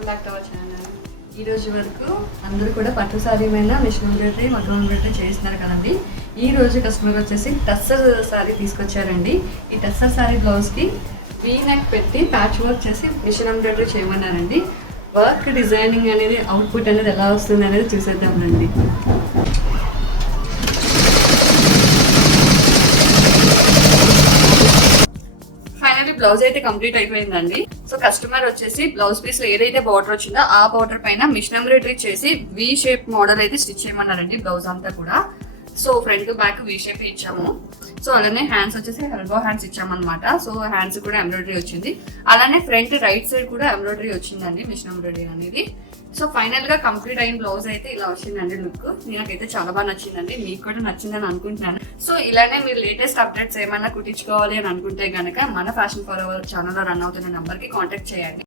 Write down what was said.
Welcome back to our channel. ఈ రోజు వరకు అందరూ కూడా పట్టు సారీ మీద మిషన్ ఎంబ్రాయిడరీ మగ్గం ఎంబ్రాయిడరీ చేస్తున్నారు కదండి. ఈ రోజు కస్టమర్ వచ్చేసి టస్సర్ సారీ తీసుకొచ్చారండి. ఈ టస్సర్ సారీ బ్లౌజ్కి వీ నెక్ పెట్టి ప్యాచ్ వర్క్ చేసి మిషన్ ఎంబ్రాయిడరీ చేయమన్నారండి. వర్క్ డిజైనింగ్ అనేది అవుట్పుట్ అనేది ఎలా వస్తుంది అనేది చూసేద్దామండి. బ్లౌజ్ అయితే కంప్లీట్ అయిపోయిందండి. సో కస్టమర్ వచ్చేసి బ్లౌజ్ పీస్ లో ఏదైతే బార్డర్ వచ్చిందో ఆ బార్డర్ పైన మిషన్ ఎంబ్రాయిడరీ చేసి వి షేప్ మోడల్ అయితే స్టిచ్ చేయమన్నారండి. బ్లౌజ్ అంతా కూడా so front back V shape ఇచ్చాము. సో అలానే హ్యాండ్స్ వచ్చేసి ఎల్బో హ్యాండ్స్ ఇచ్చామన్నమాట. సో హ్యాండ్స్ కూడా ఎంబ్రాయిడరీ వచ్చింది. అలానే ఫ్రంట్ రైట్ సైడ్ కూడా ఎంబ్రాయిడరీ వచ్చిందండి, మిషన్ ఎంబ్రాయిడరీ అనేది. సో ఫైనల్ గా కంప్లీట్ అయిన బ్లౌజ్ అయితే ఇలా వచ్చిందండి. లుక్ నాకైతే చాలా బాగా నచ్చిందండి, మీకు కూడా నచ్చిందని అనుకుంటున్నాను. సో ఇలానే మీరు లేటెస్ట్ అప్డేట్స్ ఏమైనా కుట్టించుకోవాలి అని అనుకుంటే గనక మన ఫ్యాషన్ ఫర్ అవర్ ఛానల్ లో రన్ అవుతున్న నంబర్ కి కాంటాక్ట్ చేయండి.